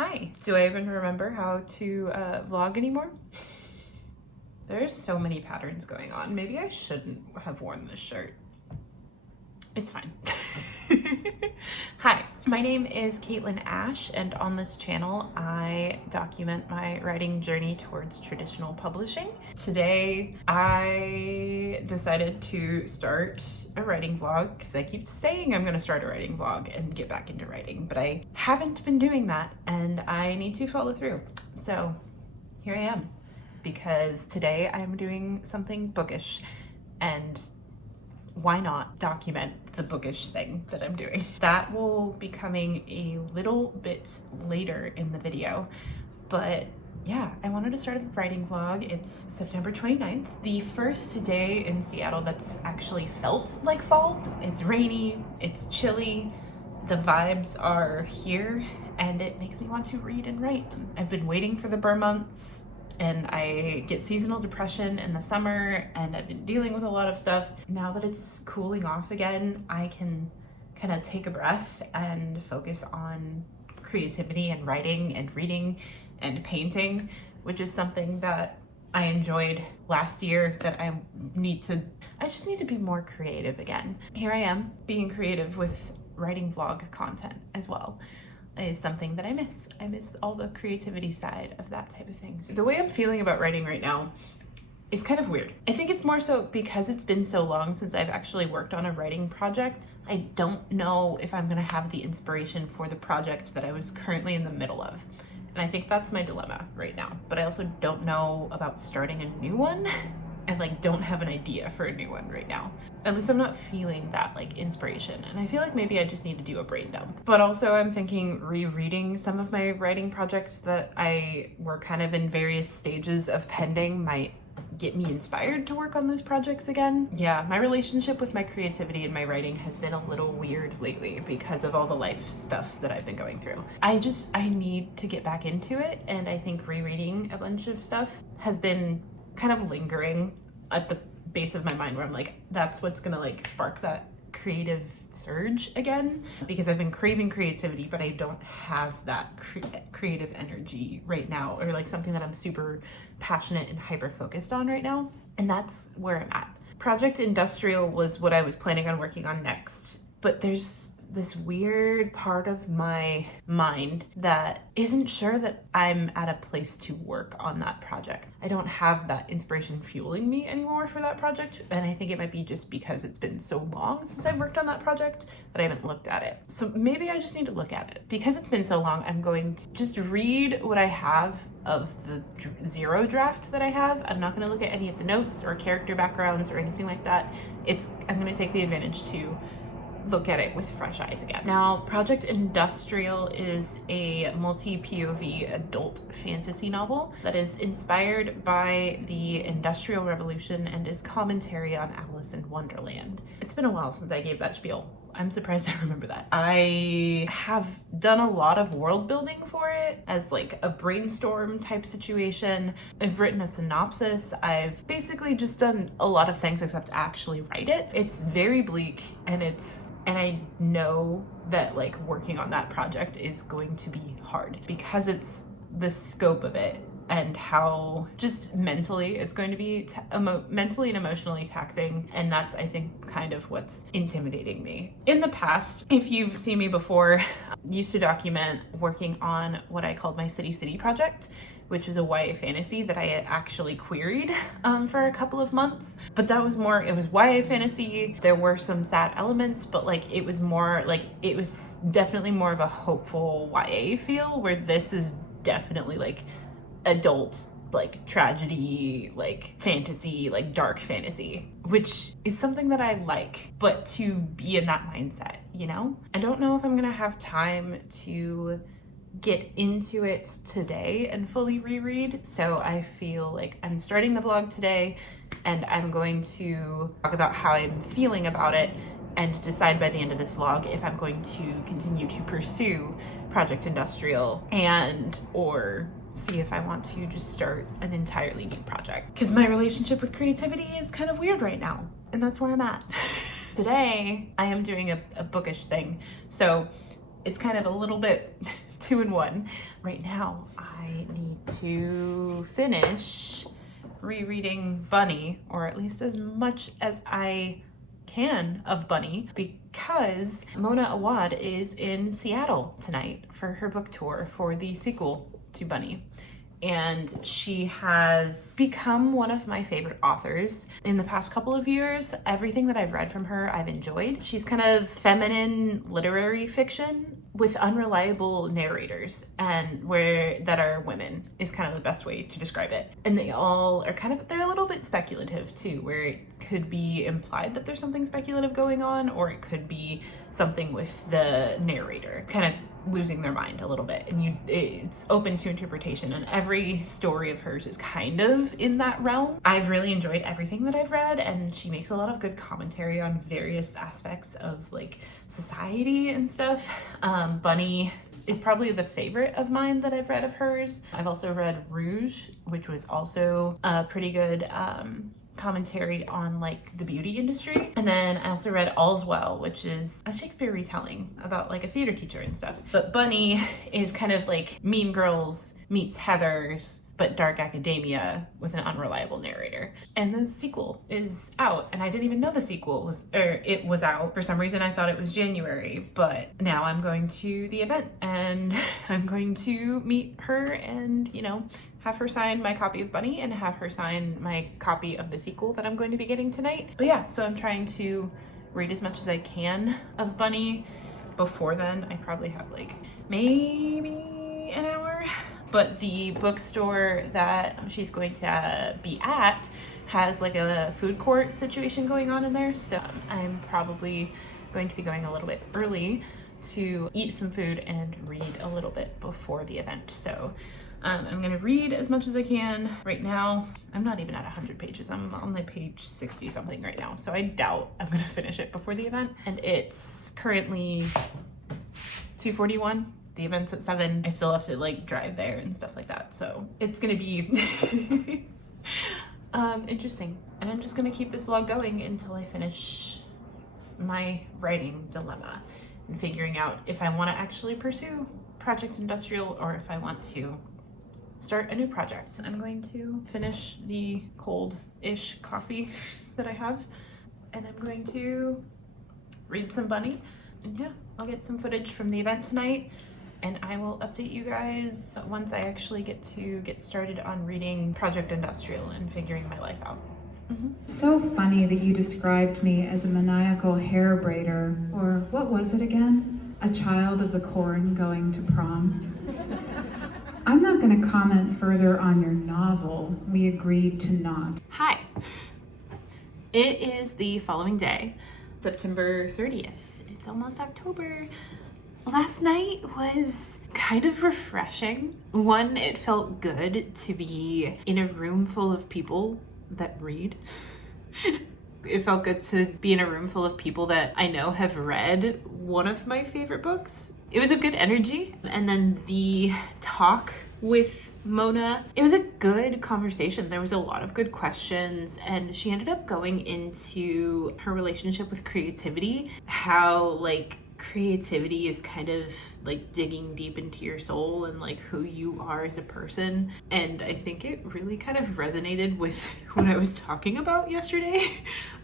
Hi, do I even remember how to vlog anymore? There's so many patterns going on. Maybe I shouldn't have worn this shirt. It's fine. Hi, my name is Caitlin Asche, and on this channel I document my writing journey towards traditional publishing. Today I decided to start a writing vlog because I keep saying I'm going to start a writing vlog and get back into writing, but I haven't been doing that and I need to follow through. So here I am, because today I'm doing something bookish, and why not document the bookish thing that I'm doing? That will be coming a little bit later in the video, but yeah, I wanted to start a writing vlog. It's September 29th, the first day in Seattle that's actually felt like fall. It's rainy, it's chilly, the vibes are here, and it makes me want to read and write. I've been waiting for the Burr months, and I get seasonal depression in the summer, and I've been dealing with a lot of stuff. Now that it's cooling off again, I can kind of take a breath and focus on creativity and writing and reading and painting, which is something that I enjoyed last year that I just need to be more creative again. Here I am being creative with writing vlog content as well. Is something that I miss. I miss all the creativity side of that type of thing. So the way I'm feeling about writing right now is kind of weird. I think it's more so because it's been so long since I've actually worked on a writing project. I don't know if I'm gonna have the inspiration for the project that I was currently in the middle of. And I think that's my dilemma right now. But I also don't know about starting a new one. I don't have an idea for a new one right now. At least I'm not feeling that inspiration, and I feel like maybe I just need to do a brain dump. But also I'm thinking rereading some of my writing projects that I were kind of in various stages of pending might get me inspired to work on those projects again. Yeah, my relationship with my creativity and my writing has been a little weird lately because of all the life stuff that I've been going through. I need to get back into it, and I think rereading a bunch of stuff has been kind of lingering at the base of my mind, where I'm like, that's what's gonna spark that creative surge again, because I've been craving creativity, but I don't have that creative energy right now, or something that I'm super passionate and hyper focused on right now. And that's where I'm at. Project Industrial was what I was planning on working on next, but there's this weird part of my mind that isn't sure that I'm at a place to work on that project. I don't have that inspiration fueling me anymore for that project, and I think it might be just because it's been so long since I've worked on that project that I haven't looked at it. So maybe I just need to look at it. Because it's been so long, I'm going to just read what I have of the zero draft that I have. I'm not going to look at any of the notes or character backgrounds or anything like that. I'm going to take the advantage to look at it with fresh eyes again. Now, Project Industrial is a multi-POV adult fantasy novel that is inspired by the Industrial Revolution and is commentary on Alice in Wonderland. It's been a while since I gave that spiel. I'm surprised I remember that. I have done a lot of world building for it as a brainstorm type situation. I've written a synopsis. I've basically just done a lot of things except actually write it. It's very bleak, and I know that working on that project is going to be hard because it's the scope of it and how just mentally it's going to be mentally and emotionally taxing. And that's, I think, kind of what's intimidating me. In the past, if you've seen me before, I used to document working on what I called my City project, which was a YA fantasy that I had actually queried for a couple of months. But that was it was YA fantasy. There were some sad elements, but it was more it was definitely more of a hopeful YA feel, where this is definitely adult tragedy, fantasy, dark fantasy, which is something that I like, but to be in that mindset, I don't know if I'm gonna have time to get into it today and fully reread, so I feel like I'm starting the vlog today, and I'm going to talk about how I'm feeling about it and decide by the end of this vlog if I'm going to continue to pursue Project Industrial or see if I want to just start an entirely new project. Because my relationship with creativity is kind of weird right now, and that's where I'm at. Today, I am doing a bookish thing, so it's kind of a little bit two in one. Right now, I need to finish rereading Bunny, or at least as much as I can of Bunny, because Mona Awad is in Seattle tonight for her book tour for the sequel to Bunny. And she has become one of my favorite authors in the past couple of years. Everything that I've read from her, I've enjoyed. She's kind of feminine literary fiction with unreliable narrators, and that are women is kind of the best way to describe it. And they all are they're a little bit speculative too, where it could be implied that there's something speculative going on, or it could be something with the narrator kind of losing their mind a little bit, and it's open to interpretation, and every story of hers is kind of in that realm. I've really enjoyed everything that I've read, and she makes a lot of good commentary on various aspects of like society and stuff. Bunny is probably the favorite of mine that I've read of hers. I've also read Rouge, which was also a pretty good commentary on like the beauty industry. And then I also read All's Well, which is a Shakespeare retelling about like a theater teacher and stuff. But Bunny is kind of like Mean Girls meets Heathers, but dark academia with an unreliable narrator. And the sequel is out, and I didn't even know the sequel was out. For some reason I thought it was January, but now I'm going to the event and I'm going to meet her and, you know, have her sign my copy of Bunny and have her sign my copy of the sequel that I'm going to be getting tonight. But yeah, so I'm trying to read as much as I can of Bunny. Before then, I probably have like maybe an hour. But the bookstore that she's going to be at has like a food court situation going on in there. So I'm probably going to be going a little bit early to eat some food and read a little bit before the event. So I'm gonna read as much as I can. Right now, I'm not even at 100 pages. I'm on like page 60 something right now. So I doubt I'm gonna finish it before the event. And it's currently 2:41. The event's at 7. I still have to like drive there and stuff like that. So it's gonna be interesting. And I'm just gonna keep this vlog going until I finish my writing dilemma and figuring out if I wanna actually pursue Project Industrial or if I want to start a new project. I'm going to finish the cold-ish coffee that I have, and I'm going to read some Bunny. And yeah, I'll get some footage from the event tonight, and I will update you guys once I actually get started on reading Project Industrial and figuring my life out. So funny that you described me as a maniacal hair braider, or what was it again? A child of the corn going to prom. I'm not going to comment further on your novel. We agreed to not. Hi. It is the following day, September 30th. It's almost October. Last night was kind of refreshing. One, it felt good to be in a room full of people that read. It felt good to be in a room full of people that I know have read one of my favorite books. It was a good energy. And then the talk with Mona, it was a good conversation. There was a lot of good questions, and she ended up going into her relationship with creativity, how like creativity is kind of like digging deep into your soul and like who you are as a person. And I think it really kind of resonated with what I was talking about yesterday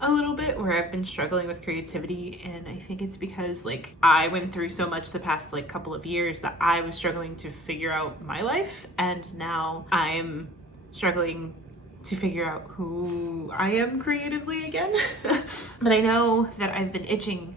a little bit, where I've been struggling with creativity. And I think it's because like I went through so much the past like couple of years that I was struggling to figure out my life, and now I'm struggling to figure out who I am creatively again. But I know that I've been itching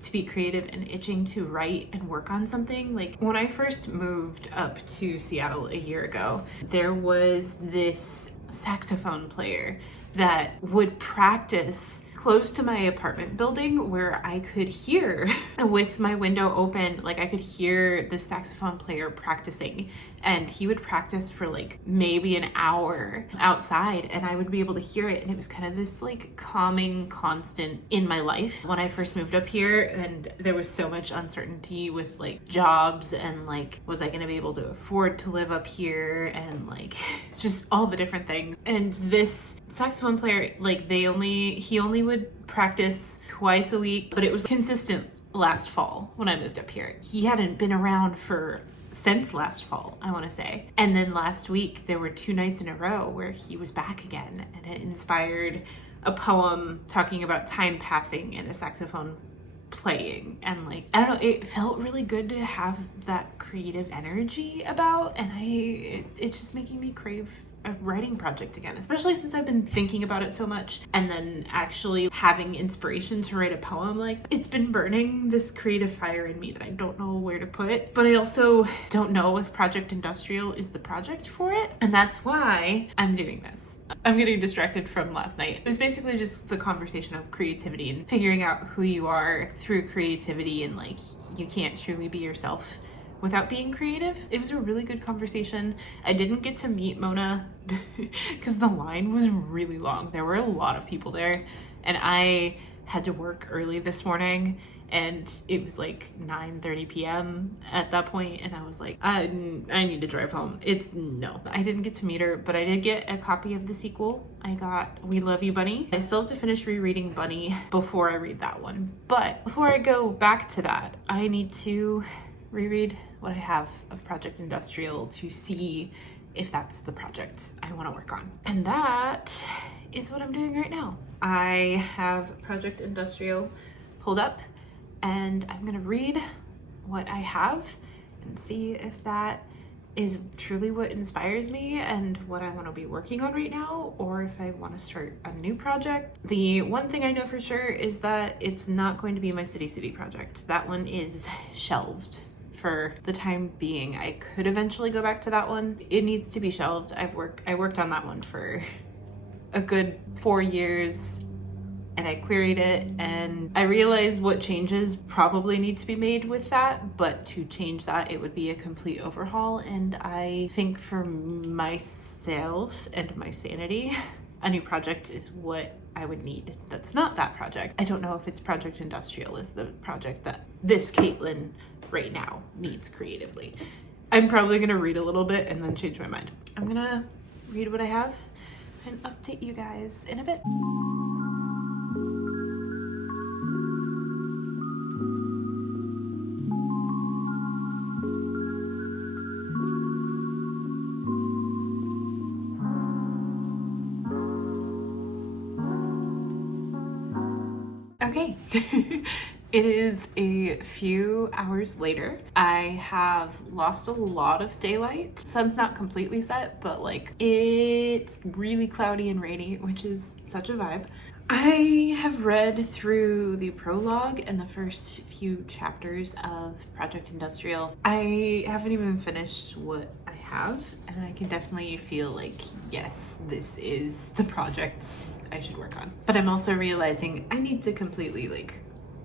to be creative and itching to write and work on something. Like when I first moved up to Seattle a year ago, there was this saxophone player that would practice close to my apartment building, where I could hear with my window open, like I could hear the saxophone player practicing, and he would practice for like maybe an hour outside, and I would be able to hear it. And it was kind of this like calming constant in my life when I first moved up here. And there was so much uncertainty with like jobs and like, was I gonna be able to afford to live up here, and like just all the different things. And this saxophone player, like he only would practice twice a week, but it was consistent last fall when I moved up here. He hadn't been around for since last fall, I want to say. And then last week there were 2 nights in a row where he was back again, and it inspired a poem talking about time passing and a saxophone playing. And like, I don't know, it felt really good to have that creative energy about, and it's just making me crave a writing project again, especially since I've been thinking about it so much, and then actually having inspiration to write a poem. Like, it's been burning this creative fire in me that I don't know where to put, but I also don't know if Project Industrial is the project for it, and that's why I'm doing this. I'm getting distracted from last night. It was basically just the conversation of creativity and figuring out who you are through creativity, and like, you can't truly be yourself without being creative. It was a really good conversation. I didn't get to meet Mona because the line was really long. There were a lot of people there, and I had to work early this morning, and it was like 9:30 p.m. at that point, and I was like, I need to drive home. No. I didn't get to meet her, but I did get a copy of the sequel. I got We Love You, Bunny. I still have to finish rereading Bunny before I read that one. But before I go back to that, I need to reread what I have of Project Industrial to see if that's the project I want to work on. And that is what I'm doing right now. I have Project Industrial pulled up, and I'm gonna read what I have and see if that is truly what inspires me and what I want to be working on right now, or if I want to start a new project. The one thing I know for sure is that it's not going to be my City project. That one is shelved for the time being. I could eventually go back to that one. It needs to be shelved. I worked on that one for a good 4 years, and I queried it, and I realized what changes probably need to be made with that, but to change that, it would be a complete overhaul. And I think for myself and my sanity, a new project is what I would need. That's not that project. I don't know if it's Project Industrial is the project that this Caitlin right now needs creatively. I'm probably gonna read a little bit and then change my mind. I'm gonna read what I have and update you guys in a bit. Okay, it is a few hours later. I have lost a lot of daylight. Sun's not completely set, but like, it's really cloudy and rainy, which is such a vibe. I have read through the prologue and the first few chapters of Project Industrial. I haven't even finished what I have, and I can definitely feel like, yes, this is the project I should work on. But I'm also realizing I need to completely like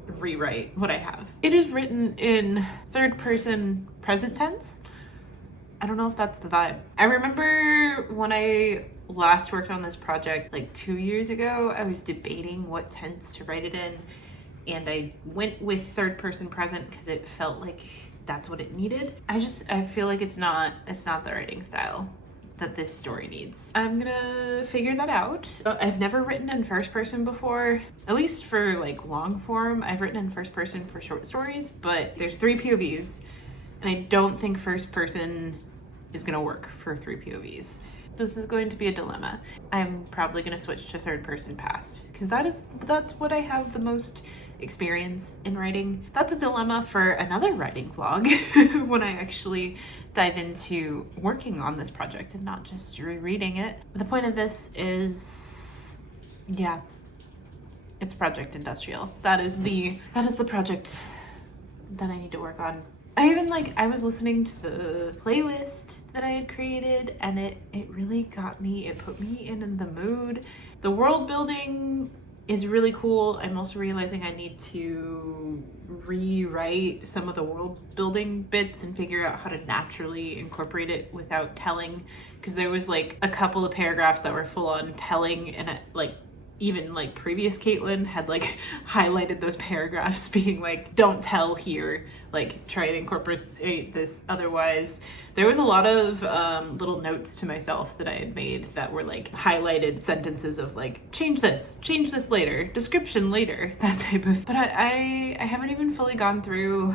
rewrite what I have. It is written in third person present tense. I don't know if that's the vibe. I remember when I last worked on this project like 2 years ago, I was debating what tense to write it in, and I went with third person present because it felt like that's what it needed. I feel like it's not the writing style that this story needs. I'm gonna figure that out. I've never written in first person before, at least for like long form. I've written in first person for short stories, but there's 3 POVs, and I don't think first person is gonna work for 3 POVs. This is going to be a dilemma. I'm probably gonna switch to third person past, because that's what I have the most experience in writing. That's a dilemma for another writing vlog when I actually dive into working on this project and not just rereading it. The point of this is, yeah, it's Project Industrial. That is the project that I need to work on. I was listening to the playlist that I had created, and it really got me. It put me in the mood. The world building is really cool. I'm also realizing I need to rewrite some of the world building bits and figure out how to naturally incorporate it without telling, because there was like a couple of paragraphs that were full on telling, and even like previous Caitlin had like highlighted those paragraphs being like, don't tell here, like try and incorporate this otherwise. There was a lot of little notes to myself that I had made that were like highlighted sentences of like, change this later, description later, that type of, but I haven't even fully gone through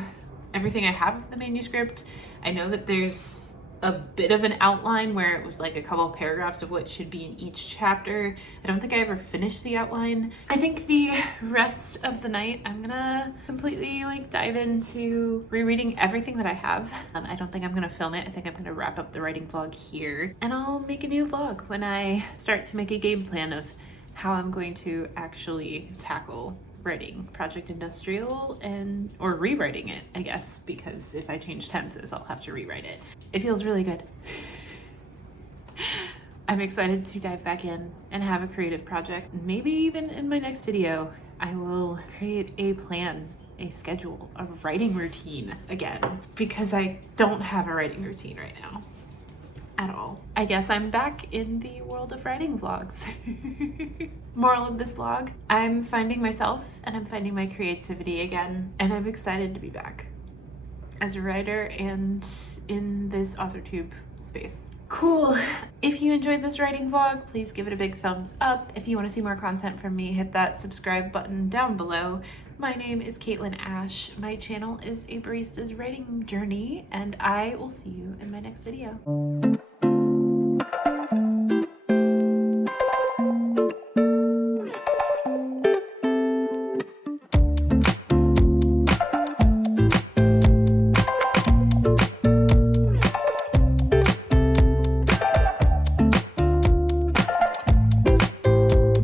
everything I have of the manuscript. I know that there's a bit of an outline where it was like a couple of paragraphs of what should be in each chapter. I don't think I ever finished the outline. I think the rest of the night I'm gonna completely like dive into rereading everything that I have. I don't think I'm gonna film it. I think I'm gonna wrap up the writing vlog here, and I'll make a new vlog when I start to make a game plan of how I'm going to actually tackle writing Project Industrial or rewriting it, I guess, because if I change tenses, I'll have to rewrite it. It feels really good. I'm excited to dive back in and have a creative project. Maybe even in my next video, I will create a plan, a schedule, a writing routine again, because I don't have a writing routine right now. At all. I guess I'm back in the world of writing vlogs. Moral of this vlog, I'm finding myself and I'm finding my creativity again, and I'm excited to be back as a writer and in this AuthorTube space. Cool. If you enjoyed this writing vlog, please give it a big thumbs up. If you want to see more content from me, hit that subscribe button down below. My name is Caitlin Asche. My channel is A Barista's Writing Journey, and I will see you in my next video.